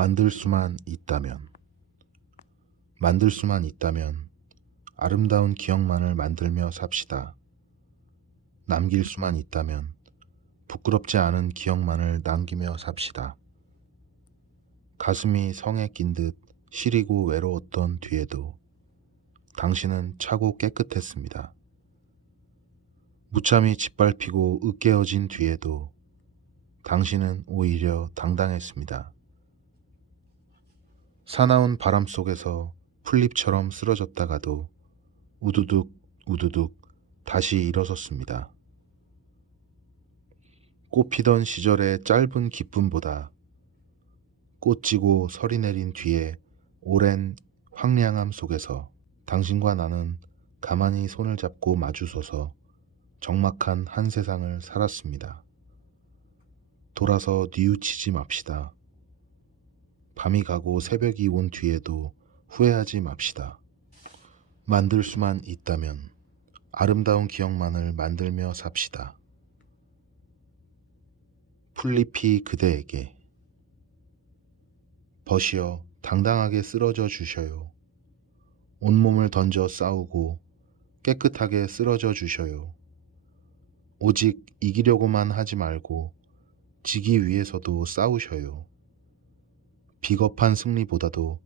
만들 수만 있다면, 만들 수만 있다면 아름다운 기억만을 만들며 삽시다. 남길 수만 있다면 부끄럽지 않은 기억만을 남기며 삽시다. 가슴이 성에 낀 듯 시리고 외로웠던 뒤에도 당신은 차고 깨끗했습니다. 무참히 짓밟히고 으깨어진 뒤에도 당신은 오히려 당당했습니다. 사나운 바람 속에서 풀잎처럼 쓰러졌다가도 우두둑 우두둑 다시 일어섰습니다. 꽃피던 시절의 짧은 기쁨보다 꽃 지고 서리 내린 뒤에 오랜 황량함 속에서 당신과 나는 가만히 손을 잡고 마주서서 적막한 한 세상을 살았습니다. 돌아서 뉘우치지 맙시다. 밤이 가고 새벽이 온 뒤에도 후회하지 맙시다. 만들 수만 있다면 아름다운 기억만을 만들며 삽시다. 풀잎이 그대에게 벗이여 당당하게 쓰러져 주셔요. 온몸을 던져 싸우고 깨끗하게 쓰러져 주셔요. 오직 이기려고만 하지 말고 지기 위해서도 싸우셔요. 비겁한 승리보다도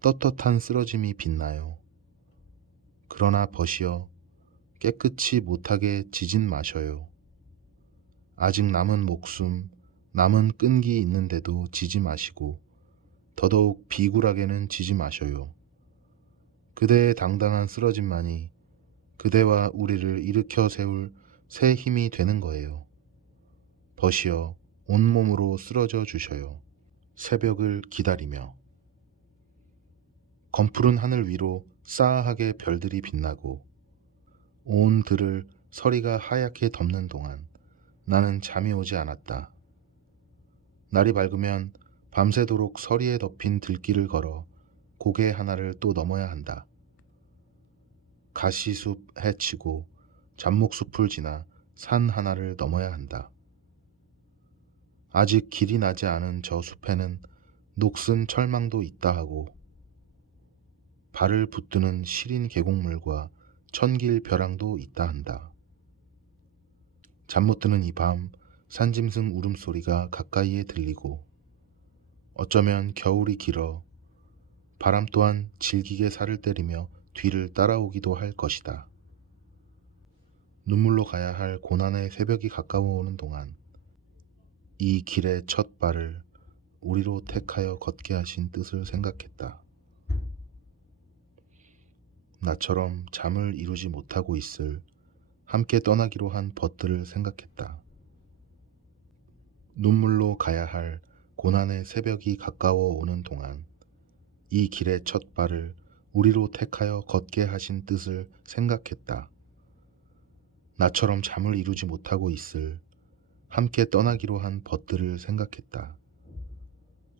떳떳한 쓰러짐이 빛나요. 그러나 벗이여 깨끗이 못하게 지진 마셔요. 아직 남은 목숨, 남은 끈기 있는데도 지지 마시고 더더욱 비굴하게는 지지 마셔요. 그대의 당당한 쓰러짐만이 그대와 우리를 일으켜 세울 새 힘이 되는 거예요. 벗이여 온몸으로 쓰러져 주셔요. 새벽을 기다리며 검푸른 하늘 위로 싸하게 별들이 빛나고 온 들을 서리가 하얗게 덮는 동안 나는 잠이 오지 않았다. 날이 밝으면 밤새도록 서리에 덮인 들길을 걸어 고개 하나를 또 넘어야 한다. 가시숲 헤치고 잡목숲을 지나 산 하나를 넘어야 한다. 아직 길이 나지 않은 저 숲에는 녹슨 철망도 있다 하고 발을 붙드는 시린 계곡물과 천길 벼랑도 있다 한다. 잠 못 드는 이 밤 산짐승 울음소리가 가까이에 들리고 어쩌면 겨울이 길어 바람 또한 질기게 살을 때리며 뒤를 따라오기도 할 것이다. 눈물로 가야 할 고난의 새벽이 가까워오는 동안 이 길의 첫 발을 우리로 택하여 걷게 하신 뜻을 생각했다. 나처럼 잠을 이루지 못하고 있을 함께 떠나기로 한 벗들을 생각했다. 눈물로 가야 할 고난의 새벽이 가까워 오는 동안 이 길의 첫 발을 우리로 택하여 걷게 하신 뜻을 생각했다. 나처럼 잠을 이루지 못하고 있을 함께 떠나기로 한 벗들을 생각했다.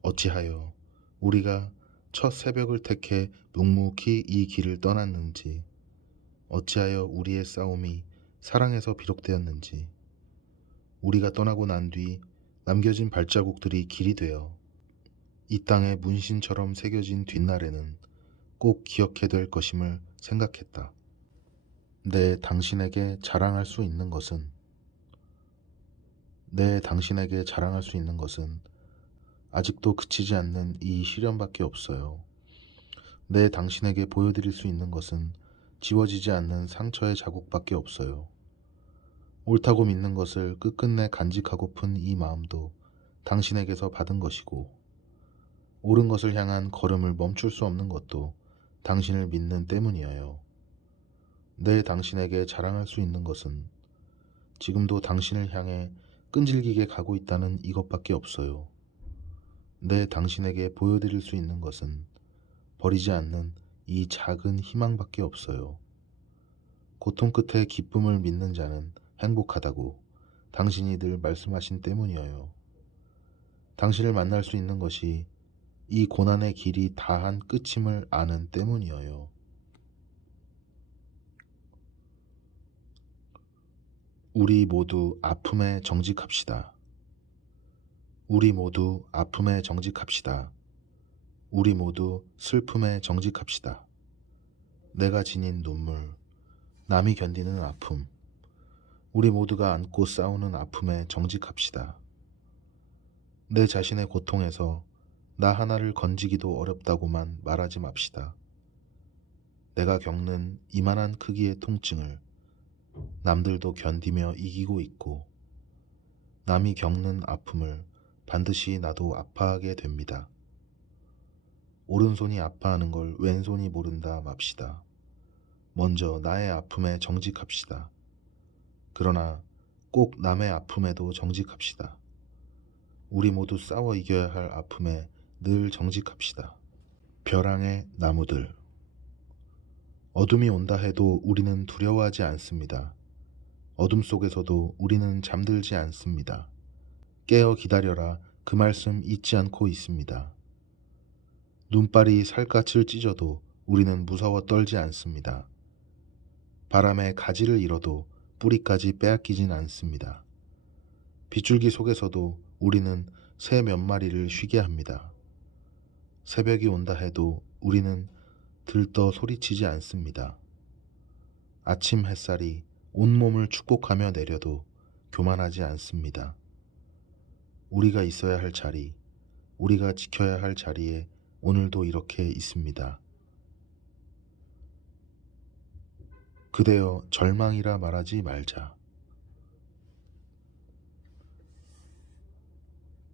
어찌하여 우리가 첫 새벽을 택해 묵묵히 이 길을 떠났는지, 어찌하여 우리의 싸움이 사랑에서 비롯되었는지, 우리가 떠나고 난 뒤 남겨진 발자국들이 길이 되어 이 땅에 문신처럼 새겨진 뒷날에는 꼭 기억해 될 것임을 생각했다. 내 당신에게 자랑할 수 있는 것은 아직도 그치지 않는 이 시련밖에 없어요. 내 당신에게 보여드릴 수 있는 것은 지워지지 않는 상처의 자국밖에 없어요. 옳다고 믿는 것을 끝끝내 간직하고픈 이 마음도 당신에게서 받은 것이고, 옳은 것을 향한 걸음을 멈출 수 없는 것도 당신을 믿는 때문이에요. 내 당신에게 자랑할 수 있는 것은 지금도 당신을 향해 끈질기게 가고 있다는 이것밖에 없어요. 내 당신에게 보여드릴 수 있는 것은 버리지 않는 이 작은 희망밖에 없어요. 고통 끝에 기쁨을 믿는 자는 행복하다고 당신이 늘 말씀하신 때문이에요. 당신을 만날 수 있는 것이 이 고난의 길이 다한 끝임을 아는 때문이에요. 우리 모두 아픔에 정직합시다. 우리 모두 아픔에 정직합시다. 우리 모두 슬픔에 정직합시다. 내가 지닌 눈물, 남이 견디는 아픔, 우리 모두가 안고 싸우는 아픔에 정직합시다. 내 자신의 고통에서 나 하나를 건지기도 어렵다고만 말하지 맙시다. 내가 겪는 이만한 크기의 통증을 남들도 견디며 이기고 있고, 남이 겪는 아픔을 반드시 나도 아파하게 됩니다. 오른손이 아파하는 걸 왼손이 모른다 맙시다. 먼저 나의 아픔에 정직합시다. 그러나 꼭 남의 아픔에도 정직합시다. 우리 모두 싸워 이겨야 할 아픔에 늘 정직합시다. 벼랑의 나무들. 어둠이 온다 해도 우리는 두려워하지 않습니다. 어둠 속에서도 우리는 잠들지 않습니다. 깨어 기다려라, 그 말씀 잊지 않고 있습니다. 눈발이 살갗을 찢어도 우리는 무서워 떨지 않습니다. 바람에 가지를 잃어도 뿌리까지 빼앗기진 않습니다. 빗줄기 속에서도 우리는 새 몇 마리를 쉬게 합니다. 새벽이 온다 해도 우리는 들떠 소리치지 않습니다. 아침 햇살이 온몸을 축복하며 내려도 교만하지 않습니다. 우리가 있어야 할 자리, 우리가 지켜야 할 자리에 오늘도 이렇게 있습니다. 그대여 절망이라 말하지 말자.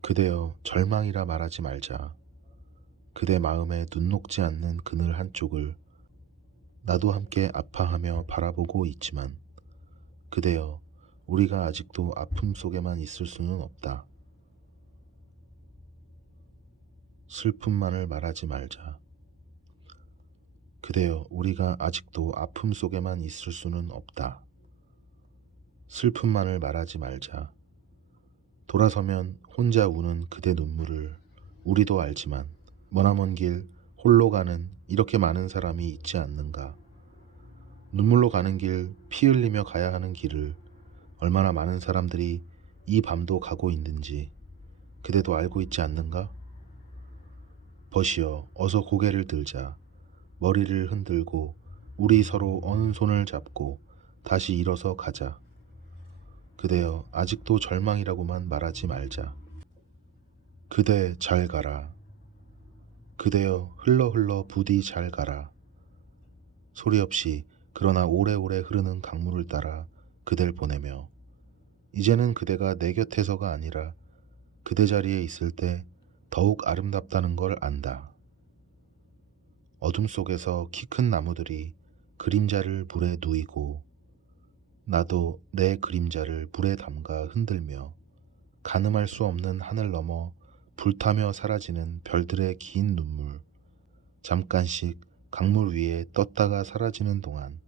그대여 절망이라 말하지 말자. 그대 마음에 눈 녹지 않는 그늘 한쪽을 나도 함께 아파하며 바라보고 있지만, 그대여 우리가 아직도 아픔 속에만 있을 수는 없다. 슬픔만을 말하지 말자. 그대여 우리가 아직도 아픔 속에만 있을 수는 없다. 슬픔만을 말하지 말자. 돌아서면 혼자 우는 그대 눈물을 우리도 알지만, 머나먼 길 홀로 가는 이렇게 많은 사람이 있지 않는가. 눈물로 가는 길, 피 흘리며 가야 하는 길을 얼마나 많은 사람들이 이 밤도 가고 있는지 그대도 알고 있지 않는가? 벗이여, 어서 고개를 들자. 머리를 흔들고 우리 서로 어느 손을 잡고 다시 일어서 가자. 그대여 아직도 절망이라고만 말하지 말자. 그대 잘 가라. 그대여 흘러 부디 잘 가라. 소리 없이 그러나 오래오래 흐르는 강물을 따라 그댈 보내며, 이제는 그대가 내 곁에서가 아니라 그대 자리에 있을 때 더욱 아름답다는 걸 안다. 어둠 속에서 키 큰 나무들이 그림자를 물에 누이고, 나도 내 그림자를 물에 담가 흔들며 가늠할 수 없는 하늘 너머 불타며 사라지는 별들의 긴 눈물, 잠깐씩 강물 위에 떴다가 사라지는 동안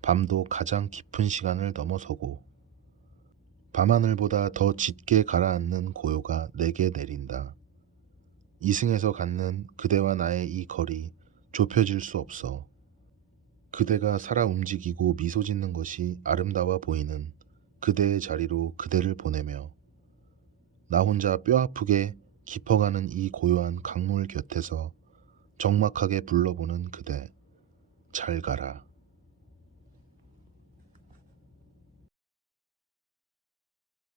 밤도 가장 깊은 시간을 넘어서고, 밤하늘보다 더 짙게 가라앉는 고요가 내게 내린다. 이승에서 갖는 그대와 나의 이 거리 좁혀질 수 없어. 그대가 살아 움직이고 미소 짓는 것이 아름다워 보이는 그대의 자리로 그대를 보내며, 나 혼자 뼈아프게 깊어가는 이 고요한 강물 곁에서 적막하게 불러보는 그대, 잘 가라.